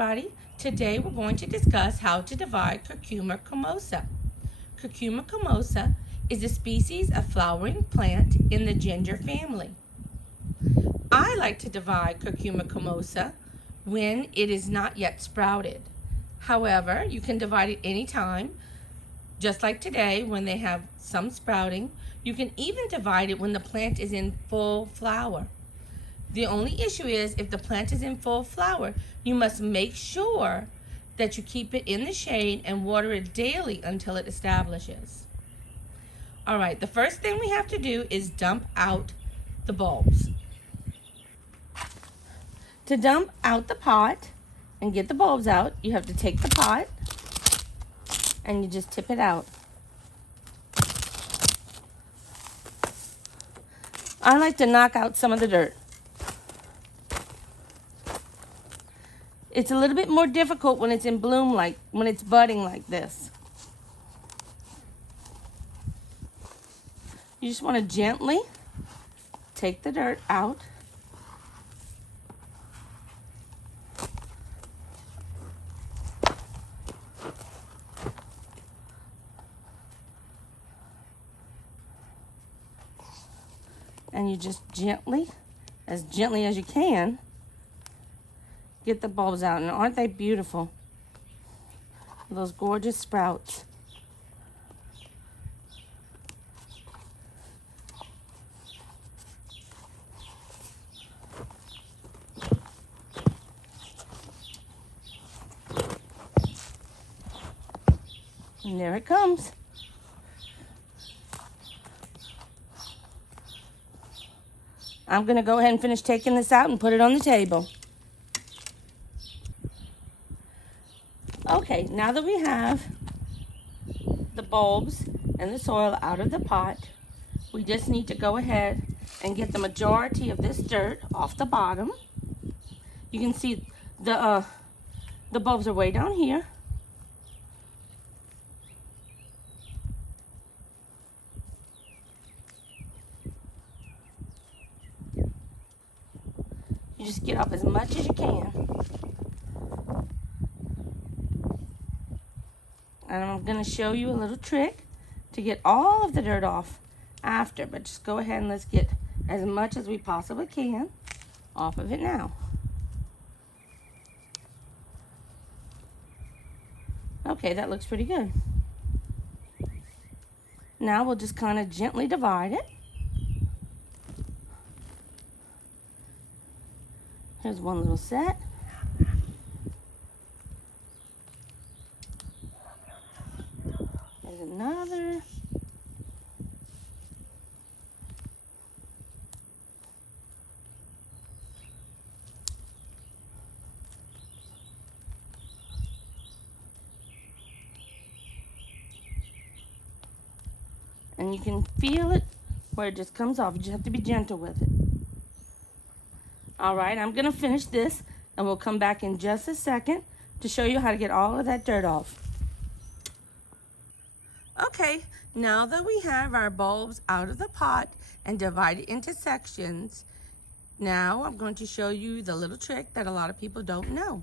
everybody. Today we're going to discuss how to divide Curcuma comosa. Curcuma comosa is a species of flowering plant in the ginger family. I like to divide Curcuma comosa when it is not yet sprouted. However, you can divide it anytime, just like today when they have some sprouting. You can even divide it when the plant is in full flower. The only issue is if the plant is in full flower, you must make sure that you keep it in the shade and water it daily until it establishes. All right, the first thing we have to do is dump out the bulbs. To dump out the pot and get the bulbs out, you have to take the pot and you just tip it out. I like to knock out some of the dirt. It's a little bit more difficult when it's in bloom, when it's budding like this. You just want to gently take the dirt out. And you just gently as you can, get the bulbs out. And aren't they beautiful? Those gorgeous sprouts. And there it comes. I'm going to go ahead and finish taking this out and put it on the table. Okay, now that we have the bulbs and the soil out of the pot, we just need to go ahead and get the majority of this dirt off the bottom. You can see the bulbs are way down here. You just get off as much as you can. And I'm going to show you a little trick to get all of the dirt off after. But just go ahead and let's get as much as we possibly can off of it now. Okay, that looks pretty good. Now we'll just kind of gently divide it. Here's one little set. There's another. And you can feel it where it just comes off. You just have to be gentle with it. All right, I'm gonna finish this and we'll come back in just a second to show you how to get all of that dirt off. Okay, now that we have our bulbs out of the pot and divided into sections, now I'm going to show you the little trick that a lot of people don't know.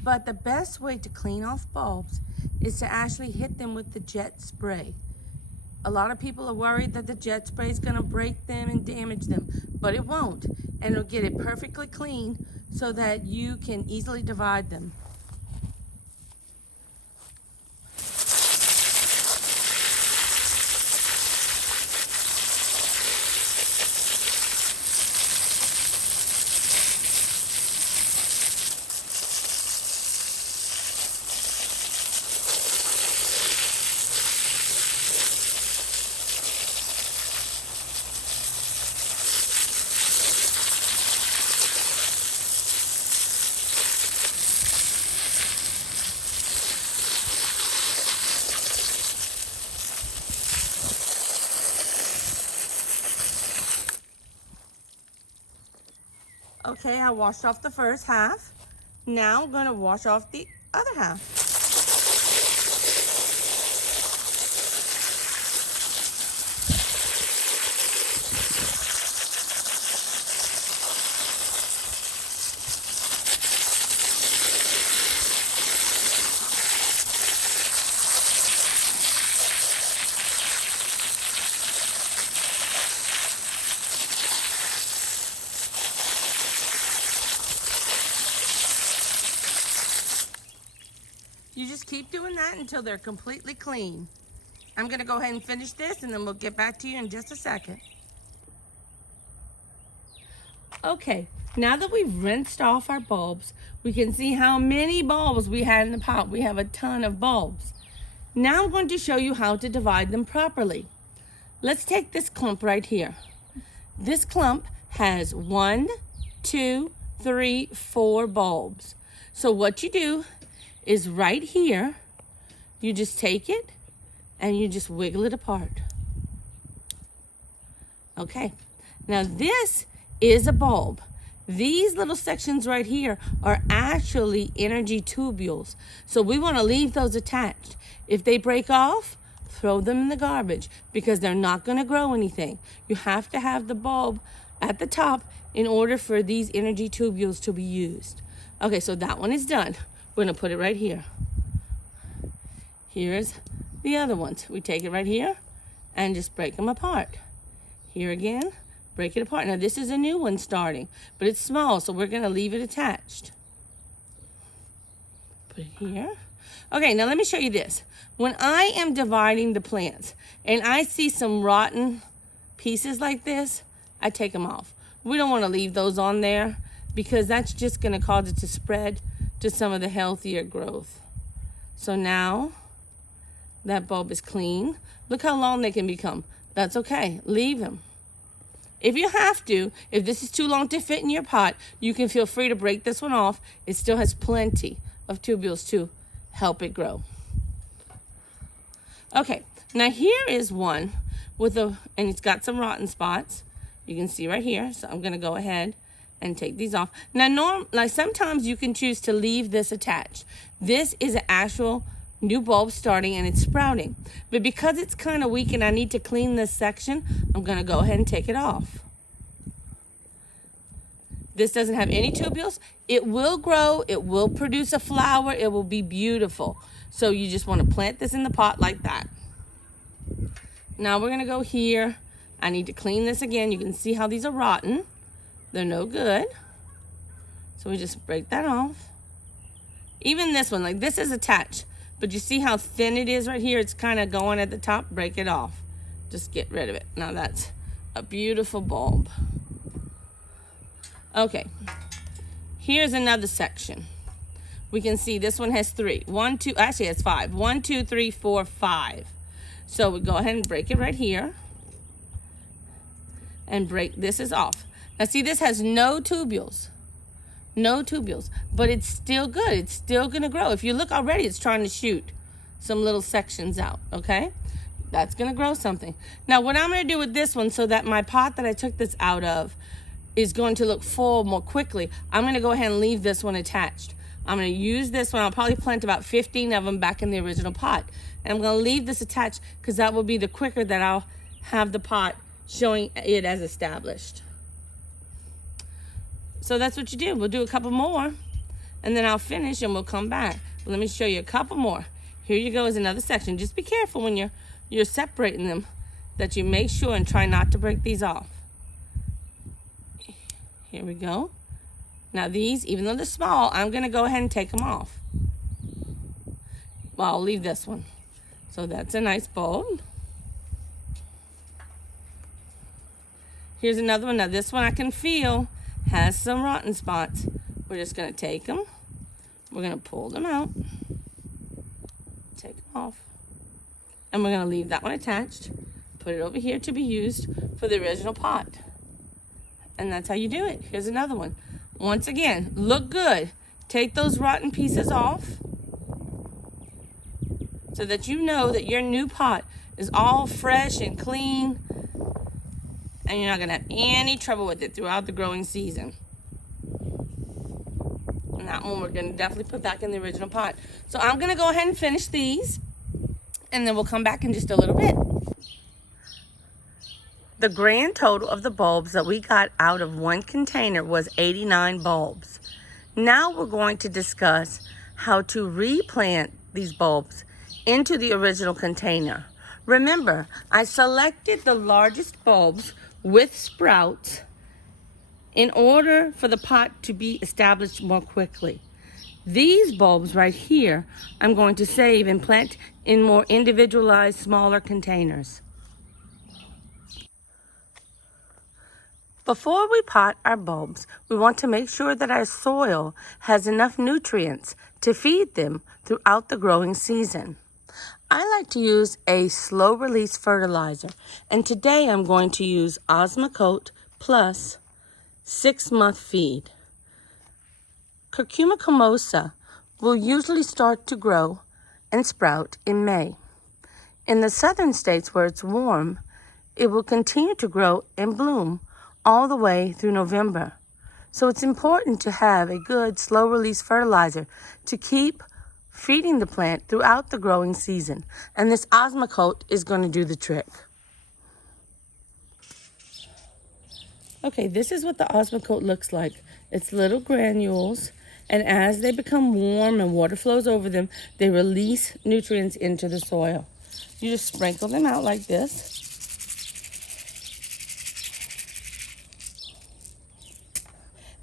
But the best way to clean off bulbs is to actually hit them with the jet spray. A lot of people are worried that the jet spray is going to break them and damage them, but it won't. And it'll get it perfectly clean so that you can easily divide them. Okay, I washed off the first half. Now I'm going to wash off the other half. just keep doing that until they're completely clean. I'm gonna go ahead and finish this and then we'll get back to you in just a second. Okay, now that we've rinsed off our bulbs, we can see how many bulbs we had in the pot. We have a ton of bulbs. Now I'm going to show you how to divide them properly. Let's take this clump right here. This clump has 1, 2, 3, 4 bulbs. So what you do is right here, you just take it and you just wiggle it apart. Okay, now this is a bulb. These little sections right here are actually energy tubules. So we want to leave those attached. If they break off, throw them in the garbage because they're not going to grow anything. You have to have the bulb at the top in order for these energy tubules to be used. Okay, so that one is done. We're going to put it right here. Here's the other ones. We take it right here and just break them apart. Here again, break it apart. Now this is a new one starting, but it's small, so we're going to leave it attached. Put it here. Okay, now let me show you this. When I am dividing the plants and I see some rotten pieces like this, I take them off. We don't want to leave those on there because that's just going to cause it to spread to some of the healthier growth. So now that bulb is clean. Look how long they can become. That's okay. Leave them. If you have to, if this is too long to fit in your pot, you can feel free to break this one off. It still has plenty of tubules to help it grow. Okay, now here is one with and it's got some rotten spots. You can see right here. So I'm going to go ahead and take these off. Now, sometimes you can choose to leave this attached. This is an actual new bulb starting and it's sprouting. But because it's kind of weak and I need to clean this section, I'm going to go ahead and take it off. This doesn't have any tubules. It will grow. It will produce a flower. It will be beautiful. So you just want to plant this in the pot like that. Now we're going to go here. I need to clean this again. You can see how these are rotten. They're no good. So we just break that off. Even this one, like this is attached. But you see how thin it is right here? It's kind of going at the top. Break it off. Just get rid of it. Now that's a beautiful bulb. Okay. Here's another section. We can see this one has 3. 1, 2, actually it has 5. 1, 2, 3, 4, 5. So we go ahead and break it right here. And break, this is off. Now see, this has no tubules. No tubules, but it's still good. It's still gonna grow. If you look already, it's trying to shoot some little sections out, okay? That's gonna grow something. Now what I'm gonna do with this one so that my pot that I took this out of is going to look full more quickly, I'm gonna go ahead and leave this one attached. I'm gonna use this one. I'll probably plant about 15 of them back in the original pot. And I'm gonna leave this attached because that will be the quicker that I'll have the pot showing it as established. So that's what you do. We'll do a couple more and then I'll finish and we'll come back. Let me show you a couple more. Here you go is another section. Just be careful when you're separating them that you make sure and try not to break these off. Here we go. Now these, even though they're small, I'm gonna go ahead and take them off. Well, I'll leave this one. So that's a nice bulb. Here's another one. Now this one I can feel has some rotten spots. We're just going to take them. We're going to pull them out. Take them off. And we're going to leave that one attached. Put it over here to be used for the original pot. And that's how you do it. Here's another one. Once again, look good. Take those rotten pieces off so that you know that your new pot is all fresh and clean. And you're not going to have any trouble with it throughout the growing season. And that one we're going to definitely put back in the original pot. So I'm going to go ahead and finish these. And then we'll come back in just a little bit. The grand total of the bulbs that we got out of one container was 89 bulbs. Now we're going to discuss how to replant these bulbs into the original container. Remember, I selected the largest bulbs with sprouts in order for the pot to be established more quickly. These bulbs right here, I'm going to save and plant in more individualized, smaller containers. Before we pot our bulbs, we want to make sure that our soil has enough nutrients to feed them throughout the growing season. I like to use a slow-release fertilizer, and today I'm going to use Osmocote Plus 6-month feed. Curcuma comosa will usually start to grow and sprout in May. In the southern states where it's warm, it will continue to grow and bloom all the way through November. So it's important to have a good slow-release fertilizer to keep feeding the plant throughout the growing season. And this Osmocote is going to do the trick. Okay, this is what the Osmocote looks like. It's little granules, and as they become warm and water flows over them, they release nutrients into the soil. You just sprinkle them out like this.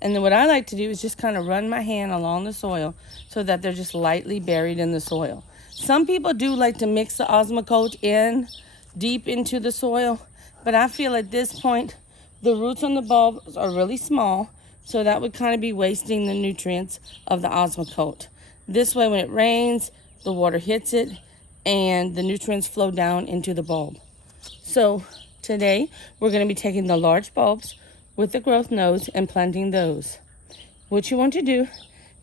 And then what I like to do is just kind of run my hand along the soil so that they're just lightly buried in the soil. Some people do like to mix the Osmocote in deep into the soil, but I feel at this point the roots on the bulbs are really small, so that would kind of be wasting the nutrients of the Osmocote. This way, when it rains, the water hits it and the nutrients flow down into the bulb. So today we're going to be taking the large bulbs with the growth nodes and planting those. What you want to do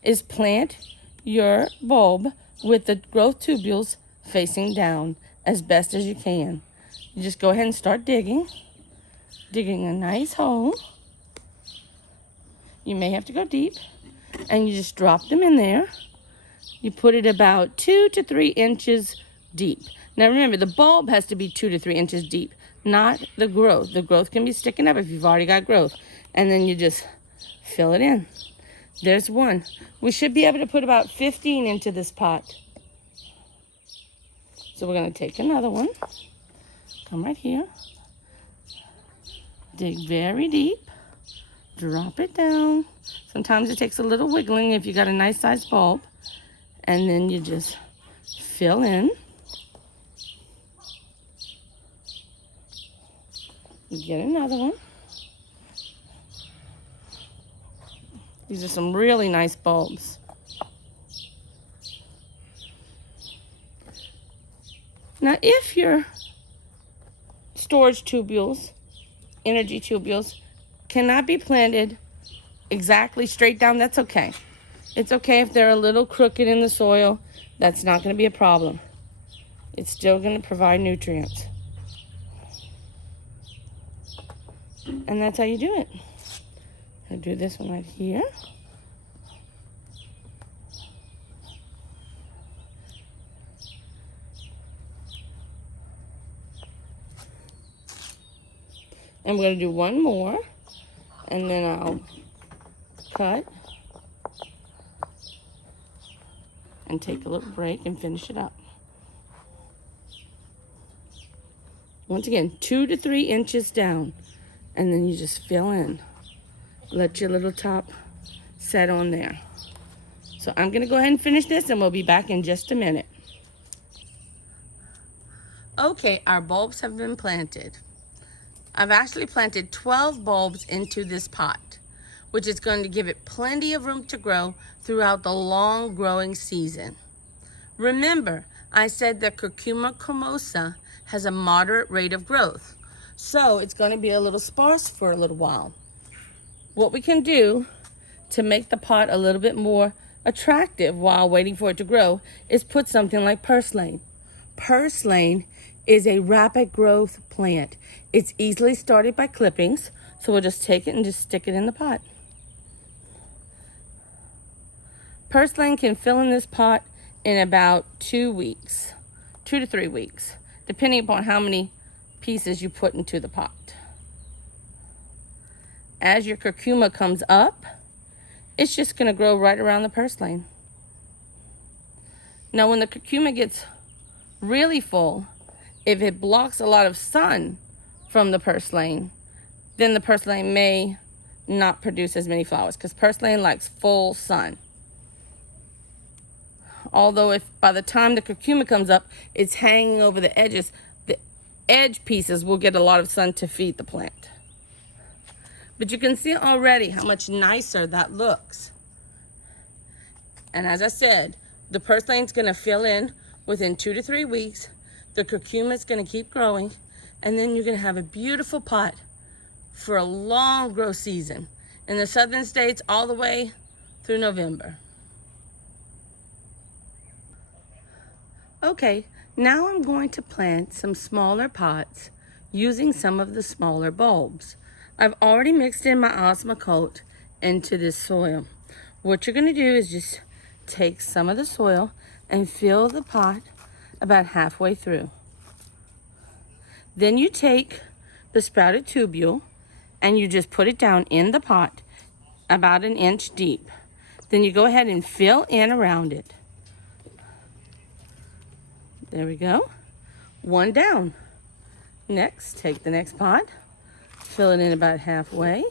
is plant your bulb with the growth tubules facing down as best as you can. You just go ahead and start digging a nice hole. You may have to go deep, and you just drop them in there. You put it about 2 to 3 inches deep. Now remember, the bulb has to be 2 to 3 inches deep, not the growth. The growth can be sticking up if you've already got growth. And then you just fill it in. There's one. We should be able to put about 15 into this pot. So we're going to take another one. Come right here. Dig very deep. Drop it down. Sometimes it takes a little wiggling if you got a nice sized bulb. And then you just fill in. Get another one. These are some really nice bulbs. Now, if your storage tubules, energy tubules, cannot be planted exactly straight down, that's okay. It's okay if they're a little crooked in the soil. That's not going to be a problem. It's still going to provide nutrients. And that's how you do it. I'll do this one right here. And we're going to do one more. And then I'll cut. And take a little break and finish it up. Once again, 2 to 3 inches down. And then you just fill in. Let your little top set on there. So I'm going to go ahead and finish this, and we'll be back in just a minute. Okay, our bulbs have been planted. I've actually planted 12 bulbs into this pot, which is going to give it plenty of room to grow throughout the long growing season. Remember, I said that Curcuma comosa has a moderate rate of growth, so it's going to be a little sparse for a little while. What we can do to make the pot a little bit more attractive while waiting for it to grow is put something like purslane. Purslane is a rapid growth plant. It's easily started by clippings, so we'll just take it and just stick it in the pot. Purslane can fill in this pot in about 2 weeks, 2 to 3 weeks, depending upon how many pieces you put into the pot. As your curcuma comes up, it's just going to grow right around the purslane. Now, when the curcuma gets really full, if it blocks a lot of sun from the purslane, then the purslane may not produce as many flowers, because purslane likes full sun. Although if by the time the curcuma comes up, it's hanging over the edges, the edge pieces will get a lot of sun to feed the plant. But you can see already how much nicer that looks. And as I said, the purslane's gonna fill in within 2 to 3 weeks. The curcuma is gonna keep growing, and then you're gonna have a beautiful pot for a long grow season in the southern states all the way through November. Okay, now I'm going to plant some smaller pots using some of the smaller bulbs. I've already mixed in my Osmocote into this soil. What you're gonna do is just take some of the soil and fill the pot about halfway through. Then you take the sprouted tubule and you just put it down in the pot about 1 inch deep. Then you go ahead and fill in around it. There we go. 1 down. Next, take the next pot, fill it in about halfway.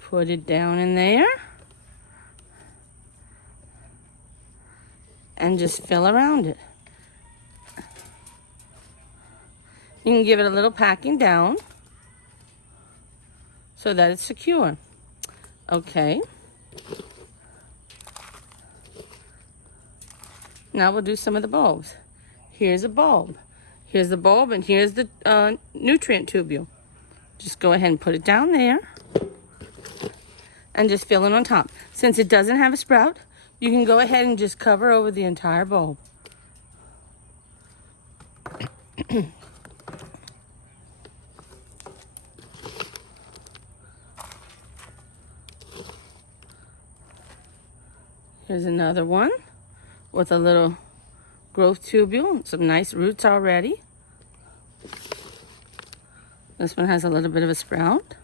Put it down in there. And just fill around it. You can give it a little packing down so that it's secure. Okay. Now we'll do some of the bulbs. Here's a bulb. Here's the bulb, and here's the nutrient tubule. Just go ahead and put it down there and just fill it on top. Since it doesn't have a sprout, you can go ahead and just cover over the entire bulb. Here's another one with a little growth tubule, some nice roots already. This one has a little bit of a sprout.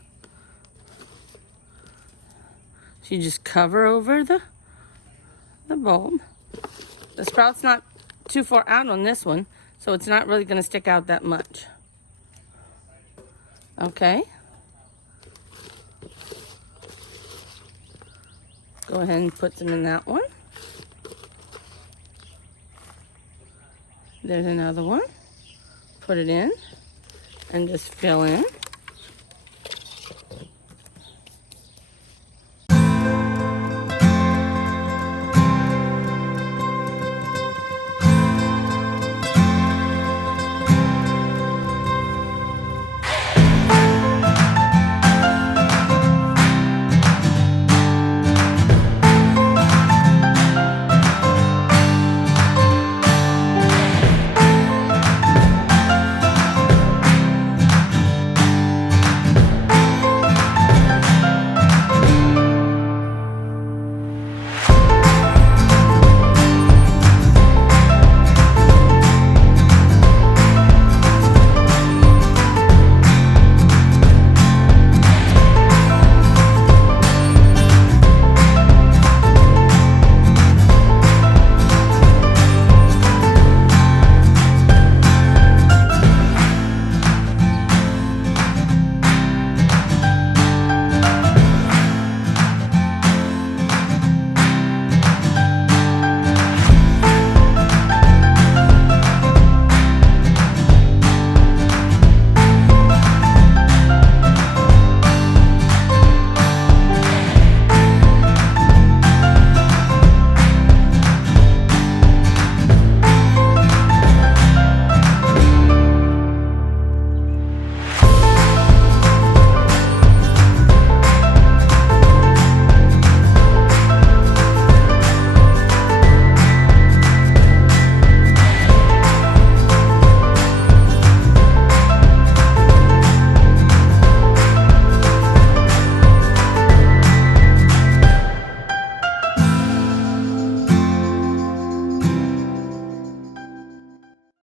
So you just cover over the bulb. The sprout's not too far out on this one, so it's not really going to stick out that much. Okay. Go ahead and put them in that one. There's another one. Put it in and just fill in.